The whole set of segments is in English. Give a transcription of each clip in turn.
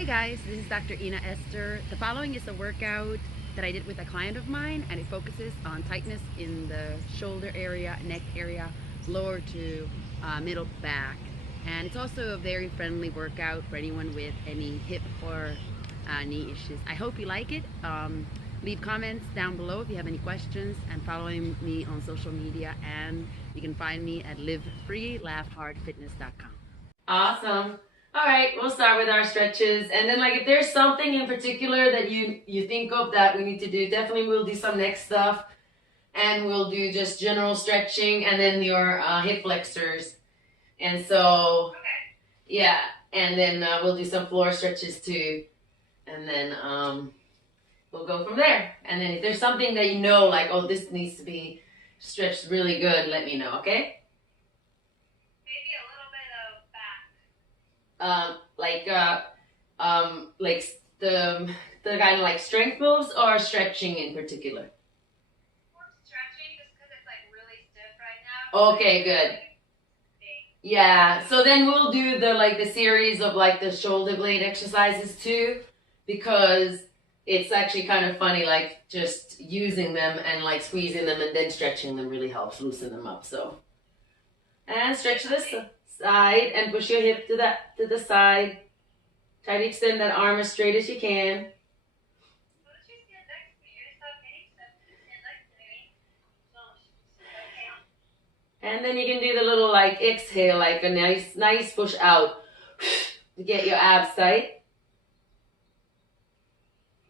Hey guys, this is Dr. Iina Ester. The following is a workout that I did with a client of mine, and it focuses on tightness in the shoulder area, neck area, lower to middle back. And it's also a very friendly workout for anyone with any hip or knee issues. I hope you like it. Leave comments down below if you have any questions, and following me on social media, and you can find me at livefreelaughhardfitness.com. Awesome. All right, we'll start with our stretches. And then like if there's something in particular that you think of that we need to do, definitely we'll do some neck stuff. And we'll do just general stretching and then your hip flexors. And so, yeah. And then we'll do some floor stretches too. And then we'll go from there. And then if there's something that you know, like, oh, this needs to be stretched really good, let me know, okay? Like the kind of like strength moves or stretching in particular? More stretching just because it's like really stiff right now. Okay, good. Yeah, so then we'll do the series of like the shoulder blade exercises too, because it's actually kind of funny, like just using them and like squeezing them and then stretching them really helps loosen them up. So, and stretch this side and push your hip to the side. Try to extend that arm as straight as you can. And then you can do the little like exhale, like a nice push out to get your abs tight.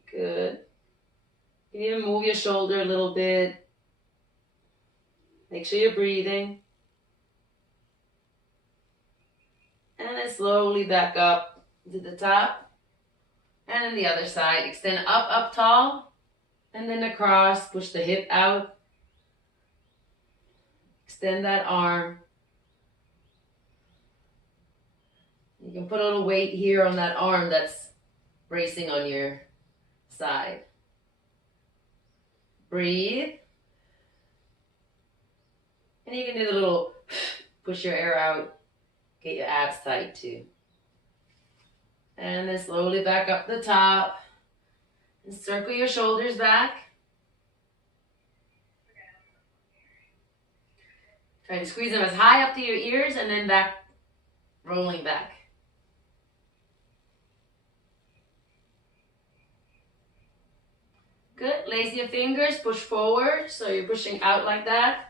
Good. You can even move your shoulder a little bit. Make sure you're breathing. And then slowly back up to the top. And then the other side. Extend up tall. And then across. Push the hip out. Extend that arm. You can put a little weight here on that arm that's bracing on your side. Breathe. And you can do the little push your air out. Get your abs tight too. And then slowly back up the top. And circle your shoulders back. Try to squeeze them as high up to your ears and then back, rolling back. Good. Lace your fingers, push forward. So you're pushing out like that.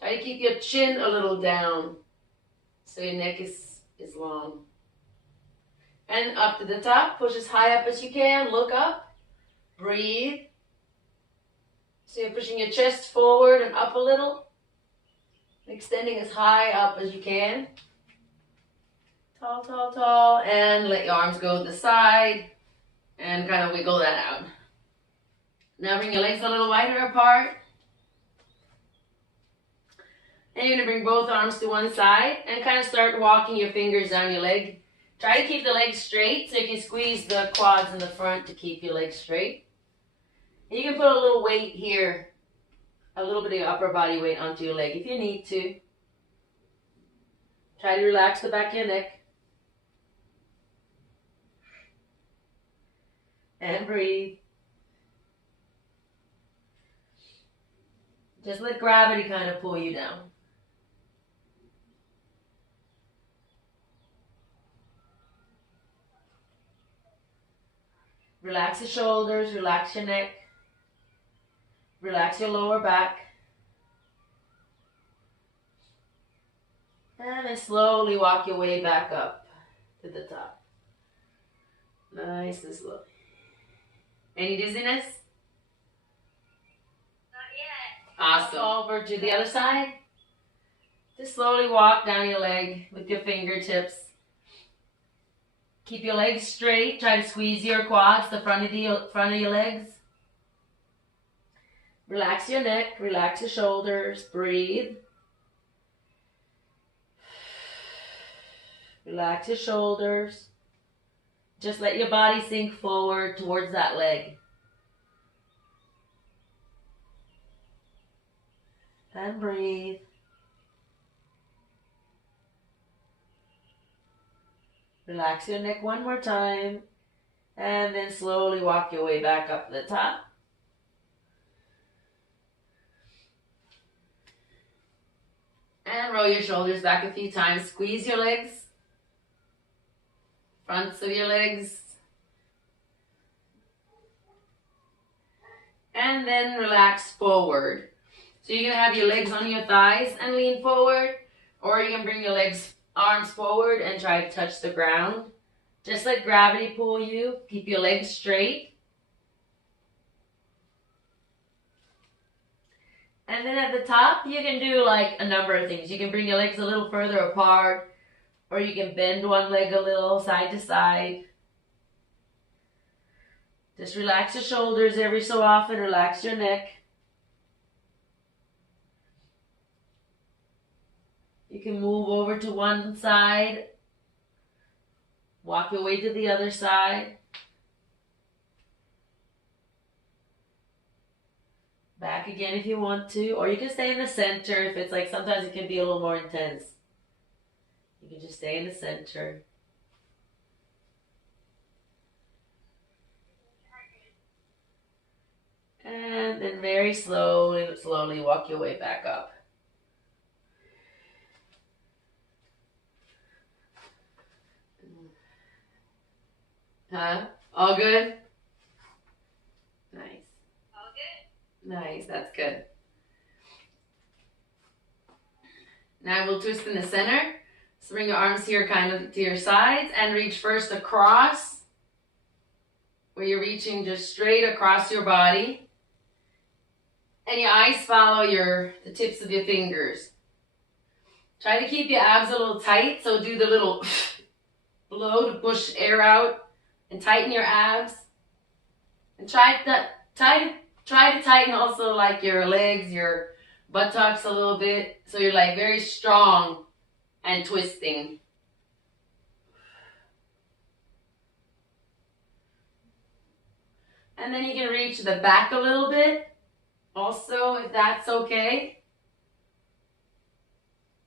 Try to keep your chin a little down so your neck is long. And up to the top. Push as high up as you can. Look up. Breathe. So you're pushing your chest forward and up a little. Extending as high up as you can. Tall, tall, tall. And let your arms go to the side. And kind of wiggle that out. Now bring your legs a little wider apart. And you're going to bring both arms to one side and kind of start walking your fingers down your leg. Try to keep the legs straight so you can squeeze the quads in the front to keep your legs straight. And you can put a little weight here, a little bit of your upper body weight onto your leg if you need to. Try to relax the back of your neck. And breathe. Just let gravity kind of pull you down. Relax your shoulders, relax your neck. Relax your lower back. And then slowly walk your way back up to the top. Nice and slow. Any dizziness? Not yet. Awesome. Over to the other side. Just slowly walk down your leg with your fingertips. Keep your legs straight. Try to squeeze your quads, the front of your legs. Relax your neck. Relax your shoulders. Breathe. Relax your shoulders. Just let your body sink forward towards that leg. And breathe. Relax your neck one more time. And then slowly walk your way back up to the top. And roll your shoulders back a few times. Squeeze your legs. Fronts of your legs. And then relax forward. So you're going to have your legs on your thighs and lean forward. Or you can bring your arms forward and try to touch the ground. Just let gravity pull you. Keep your legs straight. And then at the top, you can do like a number of things. You can bring your legs a little further apart, or you can bend one leg a little side to side. Just relax your shoulders every so often. Relax your neck. You can move over to one side. Walk your way to the other side. Back again if you want to. Or you can stay in the center if it's like sometimes it can be a little more intense. You can just stay in the center. And then very slowly walk your way back up. Huh? All good? Nice. All good. Nice, that's good. Now we'll twist in the center. So bring your arms here kind of to your sides and reach first across, where you're reaching just straight across your body. And your eyes follow the tips of your fingers. Try to keep your abs a little tight, so do the little blow to push air out and tighten your abs. And try to tighten also like your legs, your buttocks a little bit, so you're like very strong and twisting. And then you can reach the back a little bit also, if that's okay.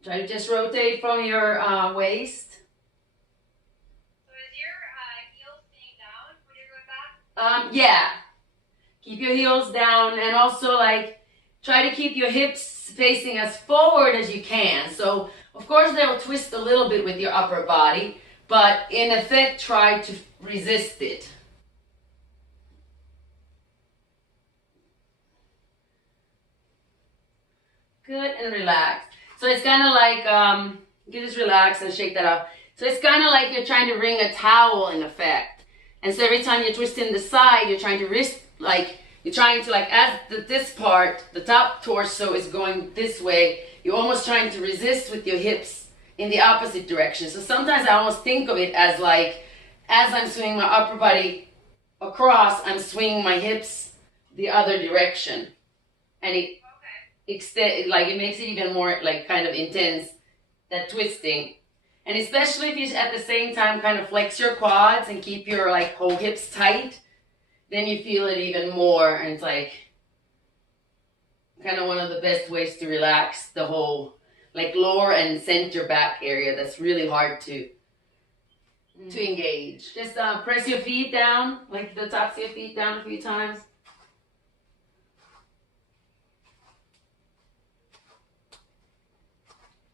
Try to just rotate from your waist. So is your heels staying down when you're going back? Yeah. Keep your heels down, and also like try to keep your hips facing as forward as you can. So of course they will twist a little bit with your upper body, but in effect try to resist it. Good, and relax. So it's kind of like, you just relax and shake that off. So it's kind of like you're trying to wring a towel in effect. And so every time you're twisting the side, you're trying to wrist, like, you're trying to, like, as this part, the top torso is going this way, you're almost trying to resist with your hips in the opposite direction. So sometimes I almost think of it as like, as I'm swinging my upper body across, I'm swinging my hips the other direction. And it it makes it even more like kind of intense, that twisting. And especially if you at the same time kind of flex your quads and keep your like whole hips tight, then you feel it even more, and it's like kind of one of the best ways to relax the whole like lower and center back area that's really hard to engage. Just press your feet down, like the tops of your feet down a few times.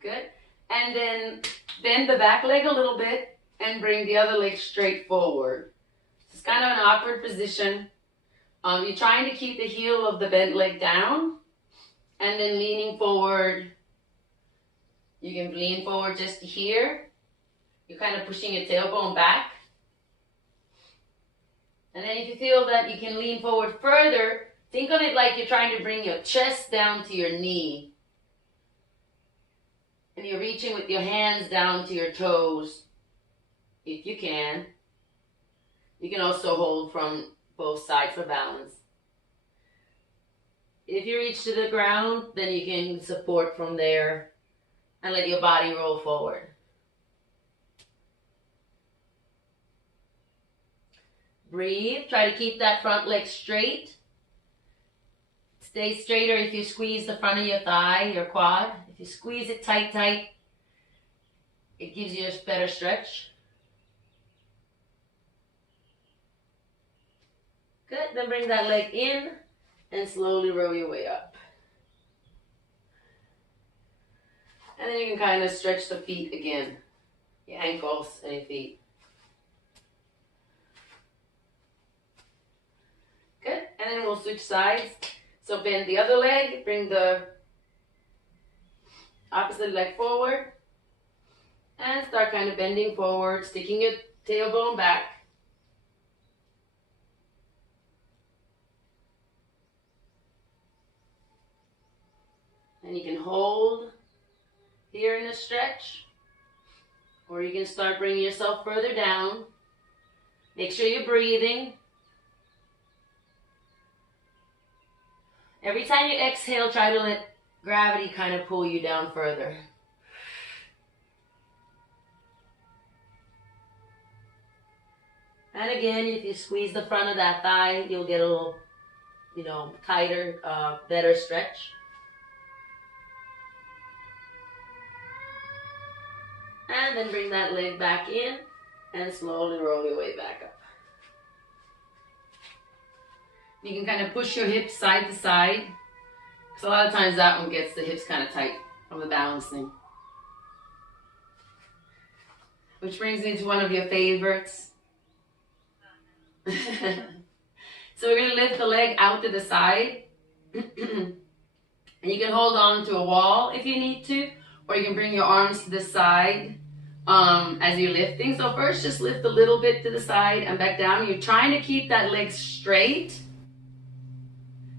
Good. And then bend the back leg a little bit and bring the other leg straight forward. It's kind of an awkward position. You're trying to keep the heel of the bent leg down and then leaning forward. You can lean forward just here. You're kind of pushing your tailbone back. And then if you feel that you can lean forward further, think of it like you're trying to bring your chest down to your knee. And you're reaching with your hands down to your toes, if you can. You can also hold from both sides for balance. If you reach to the ground, then you can support from there and let your body roll forward. Breathe. Try to keep that front leg straight. Stay straighter if you squeeze the front of your thigh, your quad. If you squeeze it tight, it gives you a better stretch. Good, then bring that leg in and slowly roll your way up. And then you can kind of stretch the feet again, your ankles and your feet. Good, and then we'll switch sides. So bend the other leg, bring the opposite leg forward, and start kind of bending forward, sticking your tailbone back. And you can hold here in the stretch, or you can start bringing yourself further down. Make sure you're breathing. Every time you exhale, try to let gravity kind of pull you down further. And again, if you squeeze the front of that thigh, you'll get a little, tighter, better stretch. And then bring that leg back in and slowly roll your way back up. You can kind of push your hips side to side, because a lot of times that one gets the hips kind of tight from the balancing. Which brings me to one of your favorites. So we're going to lift the leg out to the side. And you can hold on to a wall if you need to, or you can bring your arms to the side as you're lifting. So first, just lift a little bit to the side and back down. You're trying to keep that leg straight.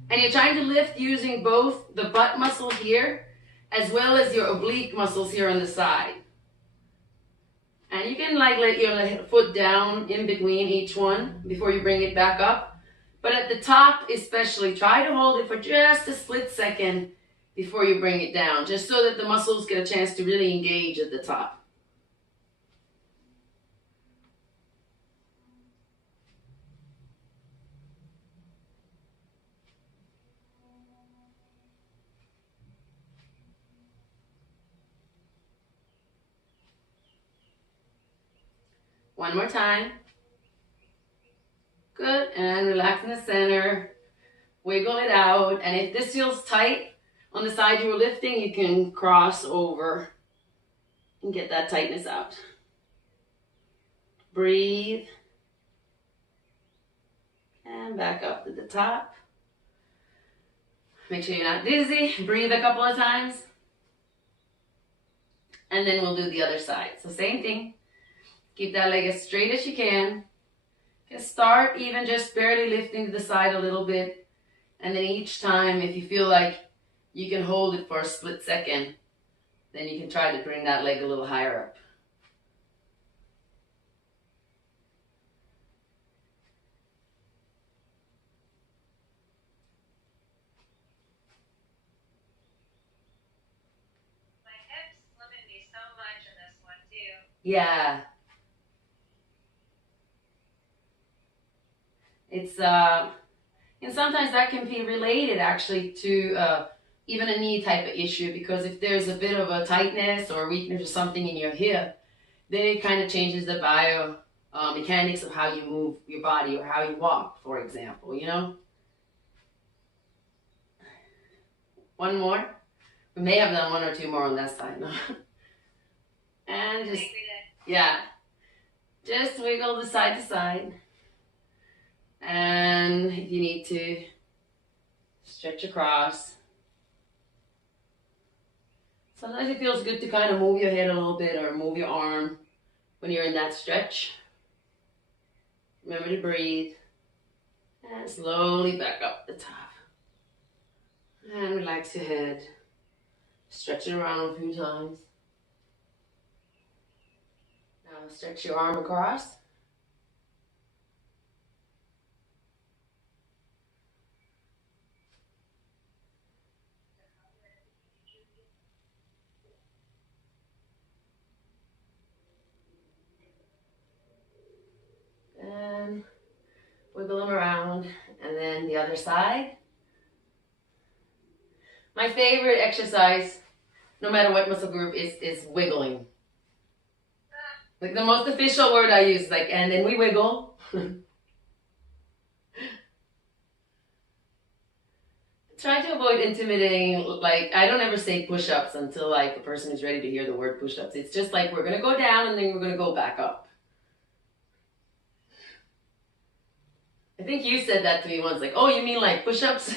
And you're trying to lift using both the butt muscle here as well as your oblique muscles here on the side. And you can let your foot down in between each one before you bring it back up. But at the top especially, try to hold it for just a split second before you bring it down, just so that the muscles get a chance to really engage at the top. One more time. Good, and relax in the center. Wiggle it out, and if this feels tight on the side you were lifting, you can cross over and get that tightness out. Breathe. And back up to the top. Make sure you're not dizzy. Breathe a couple of times. And then we'll do the other side. So same thing. Keep that leg as straight as you can. Start even just barely lifting to the side a little bit. And then each time, if you feel like you can hold it for a split second, then you can try to bring that leg a little higher up. My hips limit me so much in this one too. Yeah. It's, and sometimes that can be related actually to even a knee type of issue, because if there's a bit of a tightness or weakness or something in your hip, then it kind of changes the mechanics of how you move your body or how you walk, for example, One more. We may have done one or two more on that side. No? And just, yeah, just wiggle the side to side. And if you need to, stretch across. Sometimes it feels good to kind of move your head a little bit or move your arm when you're in that stretch. Remember to breathe. And slowly back up the top. And relax your head. Stretch it around a few times. Now stretch your arm across. And wiggle them around, and then the other side. My favorite exercise, no matter what muscle group, is wiggling. Like the most official word I use, and then we wiggle. try to avoid intimidating, like, I don't ever say push-ups until, like, a person is ready to hear the word push-ups. It's just like, we're gonna go down and then we're gonna go back up. I think you said that to me once, like, oh, you mean like push-ups?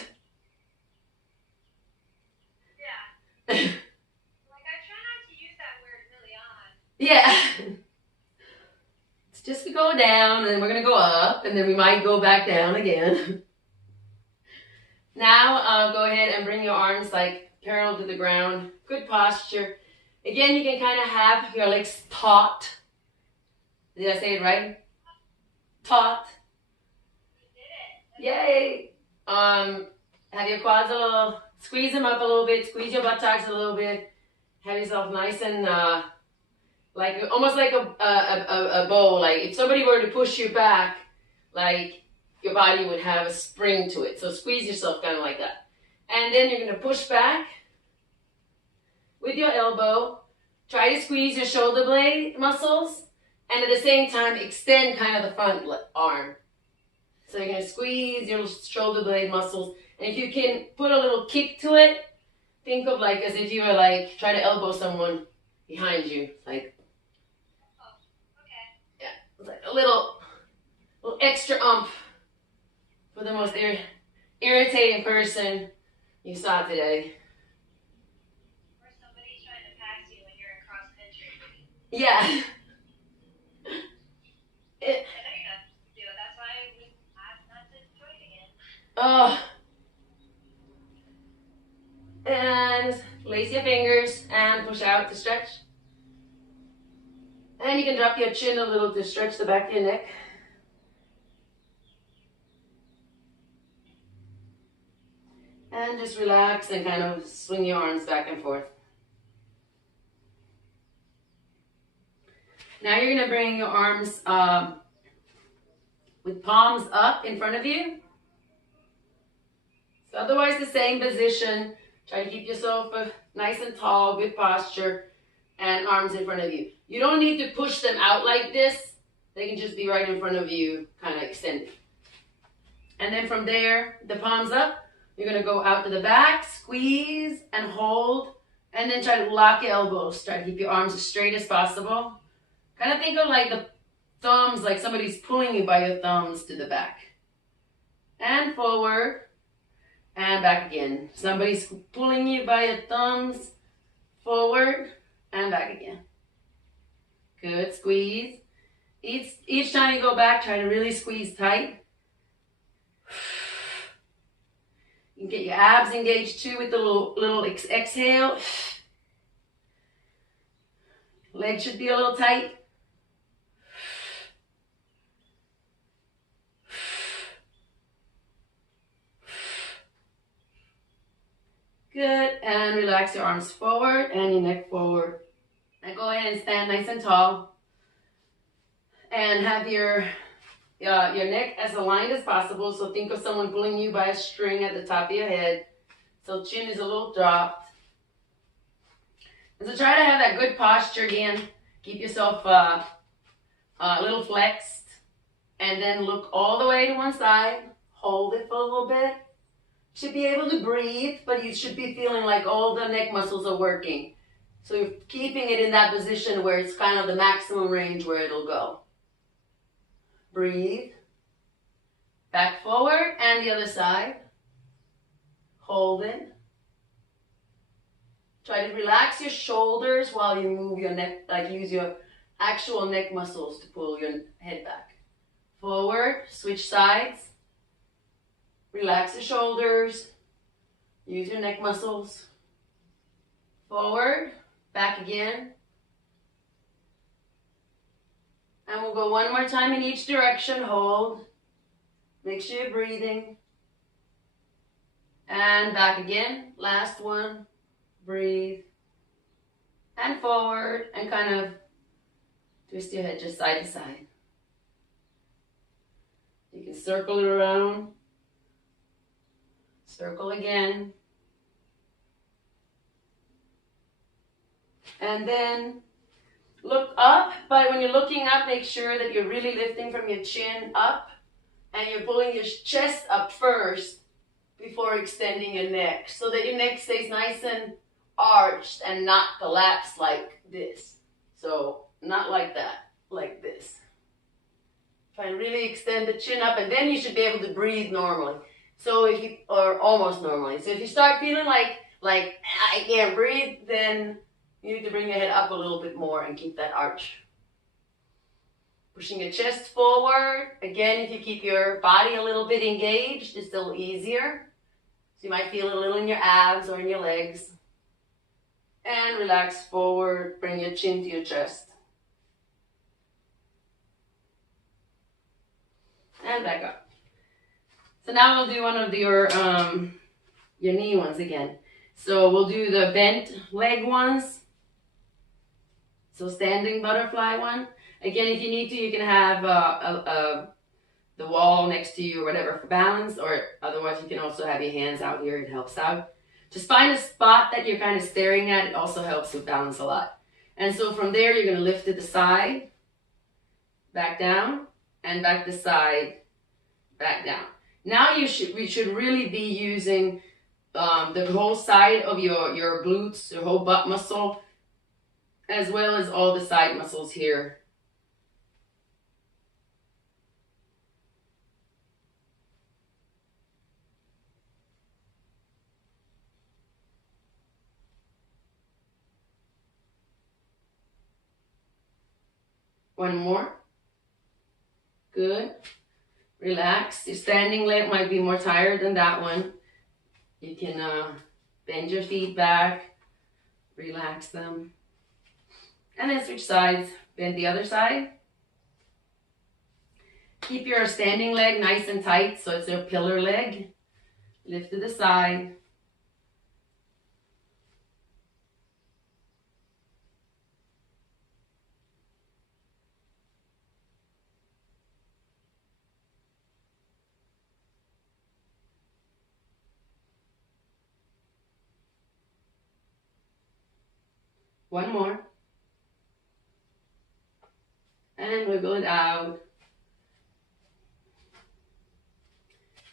Yeah. Like, I try not to use that word really on. Yeah. It's just to go down and then we're gonna go up and then we might go back down again. Now, go ahead and bring your arms like parallel to the ground. Good posture. Again, you can kind of have your legs taut. Did I say it right? Taut. You did it. Yay! Have your quads a little, squeeze them up a little bit, squeeze your buttocks a little bit. Have yourself nice and like almost like a bow. Like if somebody were to push you back, like your body would have a spring to it. So squeeze yourself kind of like that. And then you're gonna push back with your elbow. Try to squeeze your shoulder blade muscles, and at the same time extend kind of the front arm. So you're gonna squeeze your shoulder blade muscles, and if you can put a little kick to it, think of like as if you were like trying to elbow someone behind you, like Oh, okay. yeah, like a little extra umph for the most irritating person you saw today. Or somebody trying to pass you when you're in cross country. Yeah. I know you're not to do it. That's why we asked not to join again. Oh. And lace your fingers and push out to stretch. And you can drop your chin a little to stretch the back of your neck. And just relax and kind of swing your arms back and forth. Now you're going to bring your arms with palms up in front of you. So otherwise the same position. Try to keep yourself nice and tall, good posture, and arms in front of you. You don't need to push them out like this. They can just be right in front of you, kind of extended. And then from there, the palms up, you're going to go out to the back, squeeze and hold, and then try to lock your elbows. Try to keep your arms as straight as possible. Kind of think of like the thumbs, like somebody's pulling you by your thumbs to the back. And forward. And back again. Somebody's pulling you by your thumbs, forward, and back again. Good, squeeze. Each time you go back, try to really squeeze tight. You can get your abs engaged too with the little exhale. Legs should be a little tight. Good, and relax your arms forward and your neck forward. Now go ahead and stand nice and tall. And have your neck as aligned as possible. So think of someone pulling you by a string at the top of your head. So chin is a little dropped. And so try to have that good posture again. Keep yourself a little flexed. And then look all the way to one side. Hold it for a little bit. Should be able to breathe, but you should be feeling like all the neck muscles are working. So you're keeping it in that position where it's kind of the maximum range where it'll go. Breathe. Back forward and the other side. Hold it. Try to relax your shoulders while you move your neck, like use your actual neck muscles to pull your head back. Forward, switch sides. Relax the shoulders. Use your neck muscles. Forward, back again. And we'll go one more time in each direction. Hold. Make sure you're breathing. And back again. Last one. Breathe. And forward. And kind of twist your head just side to side. You can circle it around. Circle again. And then look up, but when you're looking up, make sure that you're really lifting from your chin up and you're pulling your chest up first before extending your neck so that your neck stays nice and arched and not collapsed like this. So not like that, like this. Try and really extend the chin up, and then you should be able to breathe normally. So if you, or almost normally. So if you start feeling like I can't breathe, then you need to bring your head up a little bit more and keep that arch. Pushing your chest forward. Again, if you keep your body a little bit engaged, it's a little easier. So you might feel it a little in your abs or in your legs. And relax forward, bring your chin to your chest. And back up. So now we'll do one of your knee ones again. So we'll do the bent leg ones. So standing butterfly one. Again, if you need to, you can have the wall next to you or whatever for balance, or otherwise you can also have your hands out here. It helps out. Just find a spot that you're kind of staring at. It also helps with balance a lot. And so from there, you're going to lift to the side, back down, and back to side, back down. Now we should really be using the whole side of your glutes, your whole butt muscle, as well as all the side muscles here. One more. Good. Relax. Your standing leg might be more tired than that one. You can bend your feet back, relax them. And then switch sides. Bend the other side. Keep your standing leg nice and tight so it's your pillar leg. Lift to the side. One more. And wiggle it out.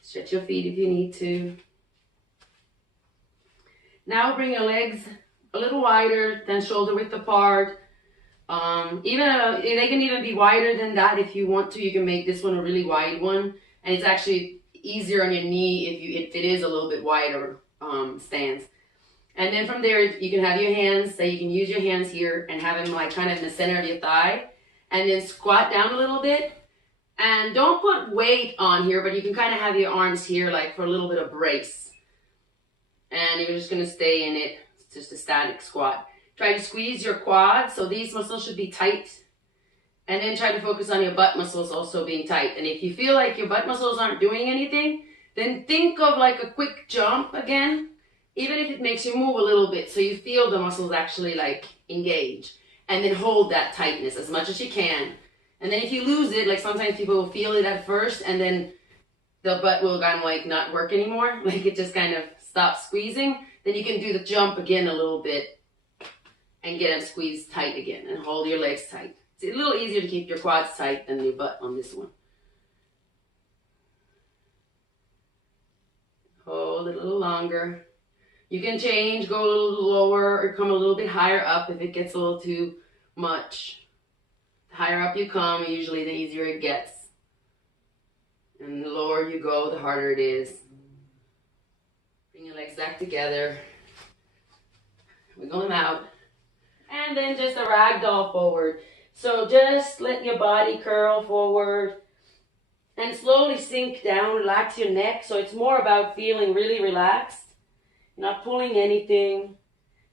Stretch your feet if you need to. Now bring your legs a little wider than shoulder width apart. They can even be wider than that if you want to. You can make this one a really wide one, and it's actually easier on your knee if it is a little bit wider stance. And then from there, you can have your hands, so you can use your hands here and have them like kind of in the center of your thigh. And then squat down a little bit. And don't put weight on here, but you can kind of have your arms here like for a little bit of brace. And you're just going to stay in it. It's just a static squat. Try to squeeze your quads, so these muscles should be tight. And then try to focus on your butt muscles also being tight. And if you feel like your butt muscles aren't doing anything, then think of like a quick jump again. Even if it makes you move a little bit, so you feel the muscles actually like engage. And then hold that tightness as much as you can. And then if you lose it, like sometimes people will feel it at first, and then the butt will kind of like not work anymore. Like it just kind of stops squeezing. Then you can do the jump again a little bit and get them squeezed tight again and hold your legs tight. It's a little easier to keep your quads tight than your butt on this one. Hold it a little longer. You can change, go a little lower or come a little bit higher up if it gets a little too much. The higher up you come, usually the easier it gets. And the lower you go, the harder it is. Bring your legs back together. Wiggle them out. And then just a ragdoll forward. So just let your body curl forward and slowly sink down, relax your neck. So it's more about feeling really relaxed. Not pulling anything.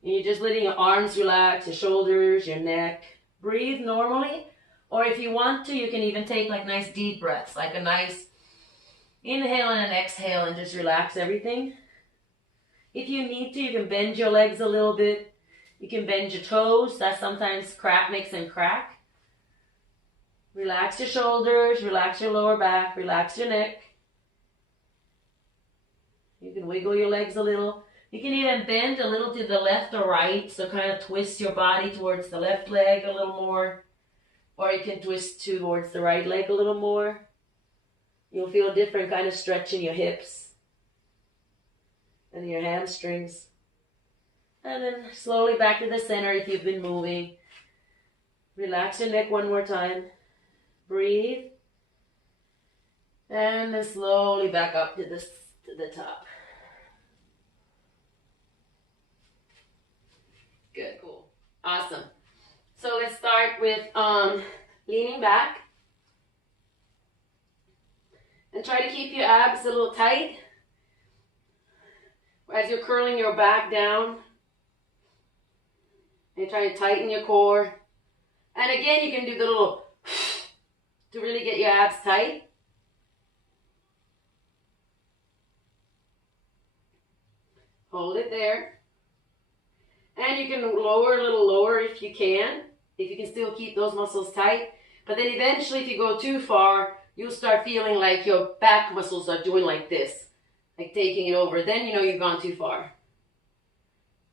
And you're just letting your arms relax, your shoulders, your neck. Breathe normally. Or if you want to, you can even take like nice deep breaths, like a nice inhale and an exhale, and just relax everything. If you need to, you can bend your legs a little bit. You can bend your toes. That sometimes makes them crack. Relax your shoulders, relax your lower back, relax your neck. You can wiggle your legs a little. You can even bend a little to the left or right, so kind of twist your body towards the left leg a little more. Or you can twist towards the right leg a little more. You'll feel a different kind of stretch in your hips. and your hamstrings. And then slowly back to the center if you've been moving. Relax your neck one more time. Breathe. And then slowly back up to the top. Good, cool. Awesome. So let's start with leaning back. And try to keep your abs a little tight as you're curling your back down. And try to tighten your core. And again, you can do the little to really get your abs tight. Hold it there. And you can lower a little lower if you can still keep those muscles tight. But then eventually, if you go too far, you'll start feeling like your back muscles are doing like this, like taking it over. Then you know you've gone too far.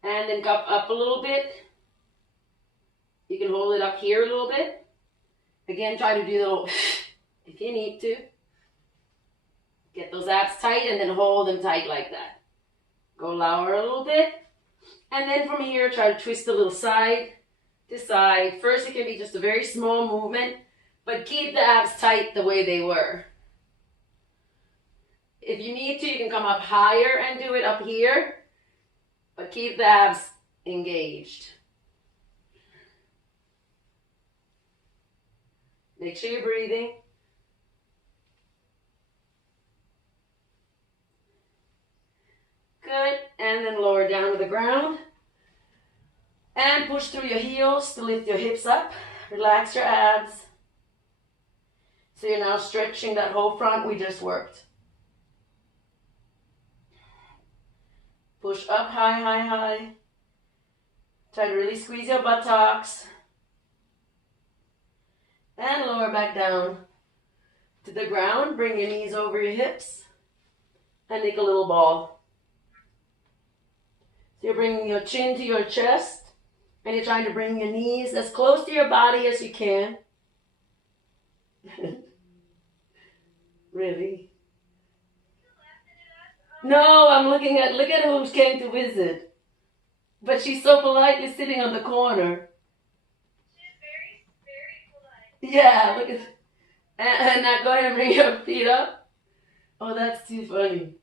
And then up a little bit. You can hold it up here a little bit. Again, try to do a little, if you need to. Get those abs tight and then hold them tight like that. Go lower a little bit. And then from here, try to twist a little side to side. First, it can be just a very small movement, but keep the abs tight the way they were. If you need to, you can come up higher and do it up here, but keep the abs engaged. Make sure you're breathing. Good. And then lower down to the ground. And push through your heels to lift your hips up. Relax your abs. So you're now stretching that whole front we just worked. Push up high, high, high. Try to really squeeze your buttocks. And lower back down to the ground. Bring your knees over your hips. And make a little ball. So you're bringing your chin to your chest. And you're trying to bring your knees as close to your body as you can. Really? No, I'm look at who came to visit. But she's so politely sitting on the corner. She's very, very polite. Yeah, look at, and now go ahead and bring your feet up. Oh, that's too funny.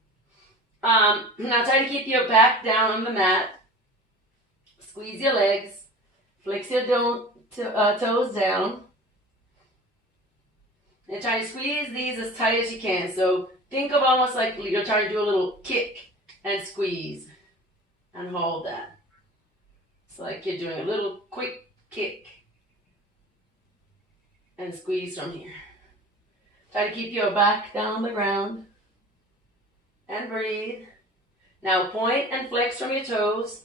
Now try to keep your back down on the mat. Squeeze your legs. Flex your toes down. And try to squeeze these as tight as you can. So think of almost like you're trying to do a little kick and squeeze. And hold that. It's like you're doing a little quick kick. And squeeze from here. Try to keep your back down on the ground. And breathe. Now point and flex from your toes.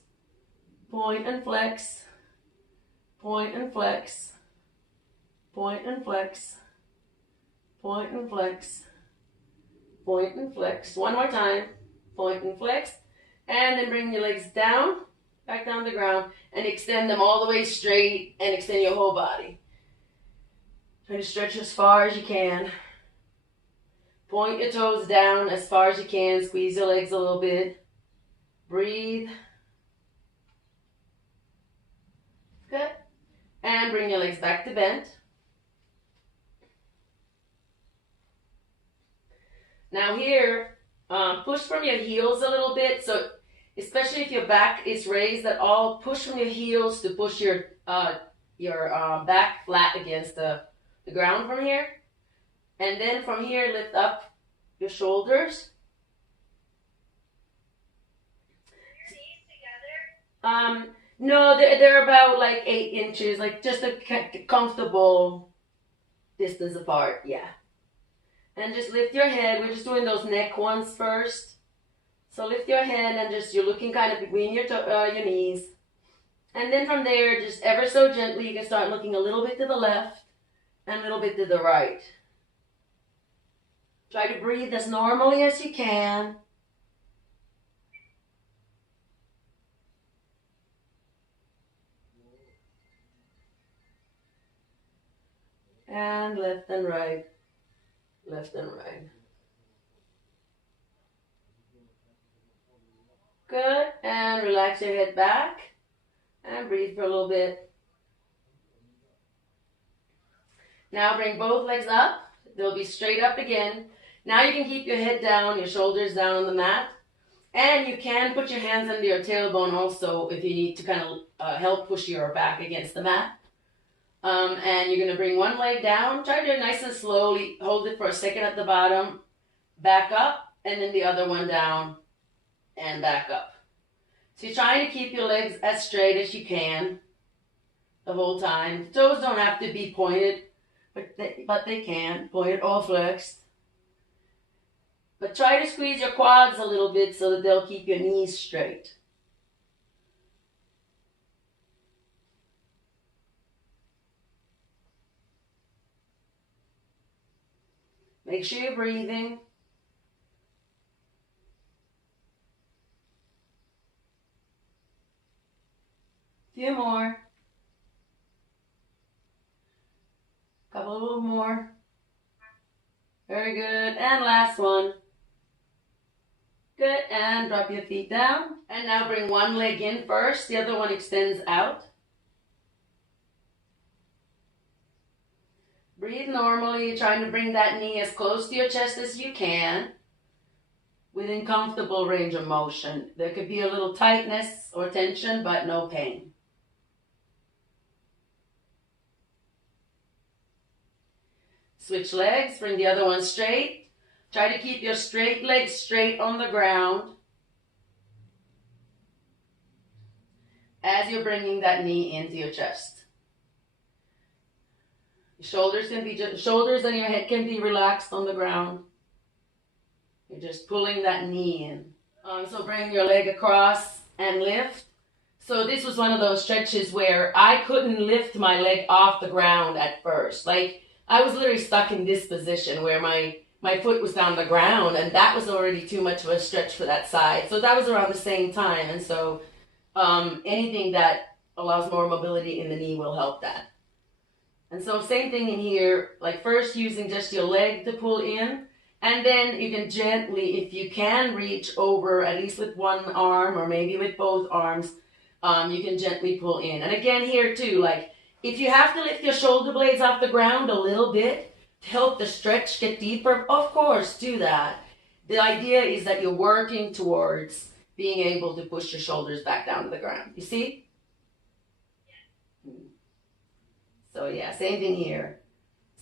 Point and flex. Point and flex. Point and flex. Point and flex. Point and flex. One more time. Point and flex. And then bring your legs down. Back down to the ground. And extend them all the way straight. And extend your whole body. Try to stretch as far as you can. Point your toes down as far as you can. Squeeze your legs a little bit. Breathe. Good. And bring your legs back to bent. Now here, push from your heels a little bit. So especially if your back is raised at all, push from your heels to push your back flat against the ground from here. And then from here, lift up your shoulders. Are your knees together? No, they're about like 8 inches, like just a comfortable distance apart, yeah. And just lift your head. We're just doing those neck ones first. So lift your head and just, you're looking kind of between your knees. And then from there, just ever so gently, you can start looking a little bit to the left and a little bit to the right. Try to breathe as normally as you can. And left and right. Left and right. Good. And relax your head back. And breathe for a little bit. Now bring both legs up. They'll be straight up again. Now you can keep your head down, your shoulders down on the mat. And you can put your hands under your tailbone also if you need to kind of help push your back against the mat. And you're going to bring one leg down. Try to do it nice and slowly. Hold it for a second at the bottom. Back up. And then the other one down. And back up. So you're trying to keep your legs as straight as you can the whole time. The toes don't have to be pointed, but they can. Pointed or flexed. But try to squeeze your quads a little bit so that they'll keep your knees straight. Make sure you're breathing. Few more. Couple more. Very good. And last one. Good. And drop your feet down. And now bring one leg in first. The other one extends out. Breathe normally. You're trying to bring that knee as close to your chest as you can. Within comfortable range of motion. There could be a little tightness or tension, but no pain. Switch legs, bring the other one straight. Try to keep your straight legs straight on the ground as you're bringing that knee into your chest. Your shoulders and your head can be relaxed on the ground. You're just pulling that knee in. So bring your leg across and lift. So this was one of those stretches where I couldn't lift my leg off the ground at first. Like, I was literally stuck in this position where my foot was down the ground, and that was already too much of a stretch for that side. So that was around the same time. And so anything that allows more mobility in the knee will help that. And so same thing in here, like first using just your leg to pull in, and then you can gently, if you can, reach over, at least with one arm or maybe with both arms, you can gently pull in. And again here too, like, if you have to lift your shoulder blades off the ground a little bit to help the stretch get deeper, of course, do that. The idea is that you're working towards being able to push your shoulders back down to the ground. You see? So yeah, same thing here.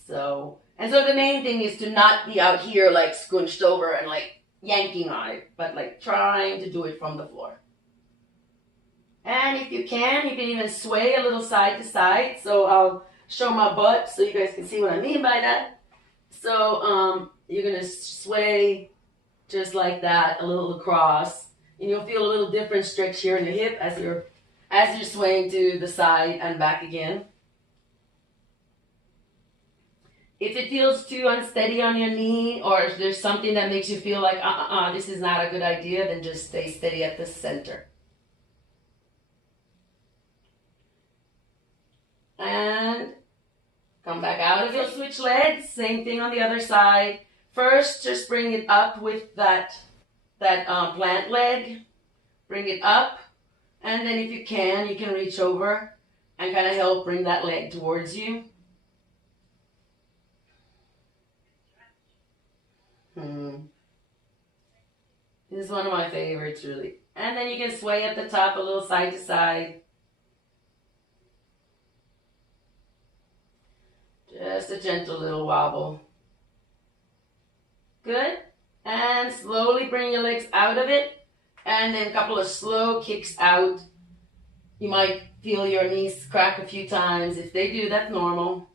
So the main thing is to not be out here like squinched over and like yanking on it, but like trying to do it from the floor. And if you can even sway a little side to side. So I'll show my butt so you guys can see what I mean by that. So you're going to sway just like that, a little across. And you'll feel a little different stretch here in your hip as you're swaying to the side and back again. If it feels too unsteady on your knee, or if there's something that makes you feel like, this is not a good idea, then just stay steady at the center. And come back out of it. Switch legs, same thing on the other side. First, just bring it up with that plant leg. Bring it up, and then if you can reach over and kind of help bring that leg towards you. This is one of my favorites, really. And then you can sway at the top a little side to side. Just a gentle little wobble. Good. And slowly bring your legs out of it. And then a couple of slow kicks out. You might feel your knees crack a few times. If they do, that's normal.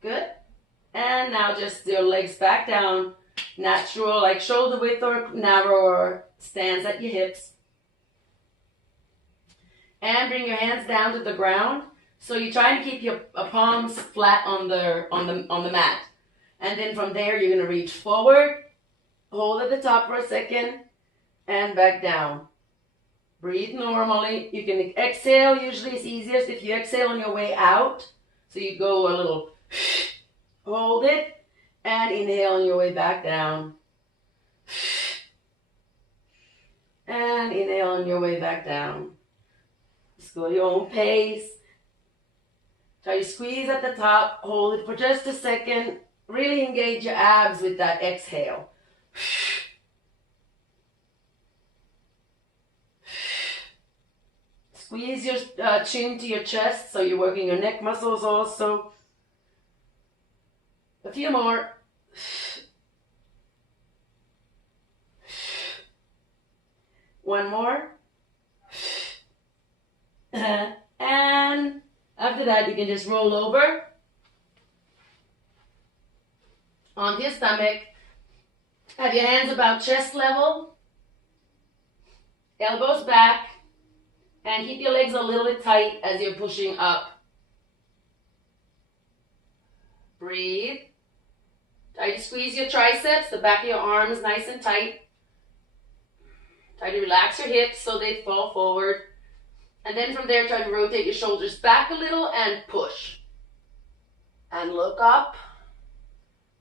Good. And now just your legs back down. Natural, like shoulder width or narrower stance at your hips. And bring your hands down to the ground. So you're trying to keep your palms flat on the mat. And then from there, you're going to reach forward, hold at the top for a second, and back down. Breathe normally. You can exhale. Usually it's easiest if you exhale on your way out. So you go a little, hold it, And inhale on your way back down. And inhale on your way back down. Just go at your own pace. Try to squeeze at the top. Hold it for just a second. Really engage your abs with that exhale. Squeeze your chin to your chest so you're working your neck muscles also. A few more. One more. And after that, you can just roll over onto your stomach. Have your hands about chest level. Elbows back. And keep your legs a little bit tight as you're pushing up. Breathe. Try to squeeze your triceps, the back of your arms nice and tight. Try to relax your hips so they fall forward. And then from there, try to rotate your shoulders back a little and push. And look up.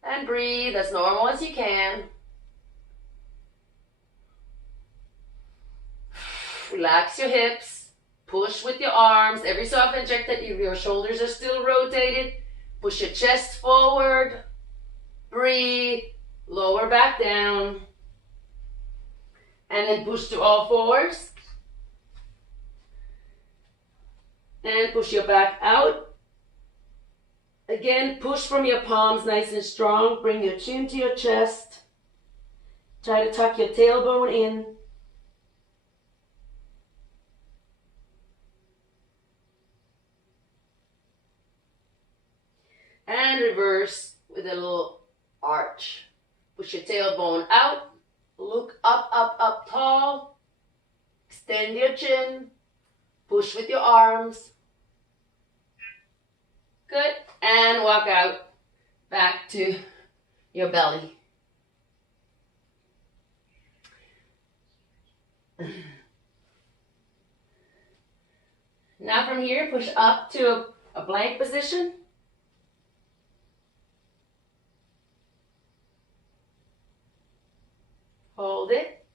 And breathe as normal as you can. Relax your hips. Push with your arms. Every so often, check that your shoulders are still rotated. Push your chest forward. Breathe. Lower back down. And then push to all fours. And push your back out. Again, push from your palms nice and strong. Bring your chin to your chest. Try to tuck your tailbone in. And reverse with a little arch. Push your tailbone out. Look up, up, up tall. Extend your chin. Push with your arms. Good. And walk out back to your belly. Now from here, push up to a plank position. Hold it.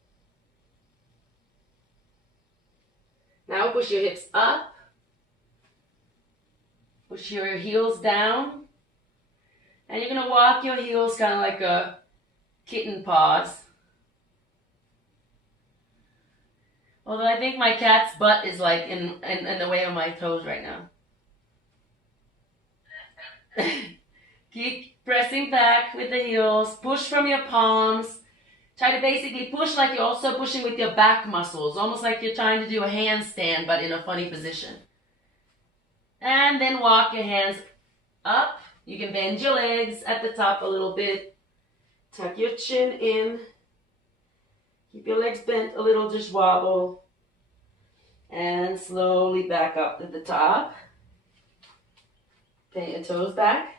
Now push your hips up. Push your heels down. And you're going to walk your heels kind of like a kitten paws. Although I think my cat's butt is like in the way of my toes right now. Keep pressing back with the heels. Push from your palms. Try to basically push like you're also pushing with your back muscles. Almost like you're trying to do a handstand, but in a funny position. And then walk your hands up. You can bend your legs at the top a little bit. Tuck your chin in. Keep your legs bent a little, just wobble. And slowly back up to the top. Bend your toes back.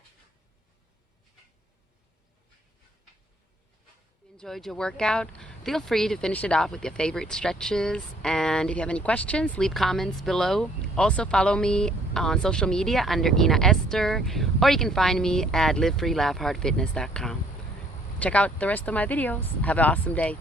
Enjoyed your workout, feel free to finish it off with your favorite stretches, and if you have any questions, leave comments below. Also follow me on social media under Iina Ester, or you can find me at livefreelaughhardfitness.com. Check out the rest of my videos. Have an awesome day.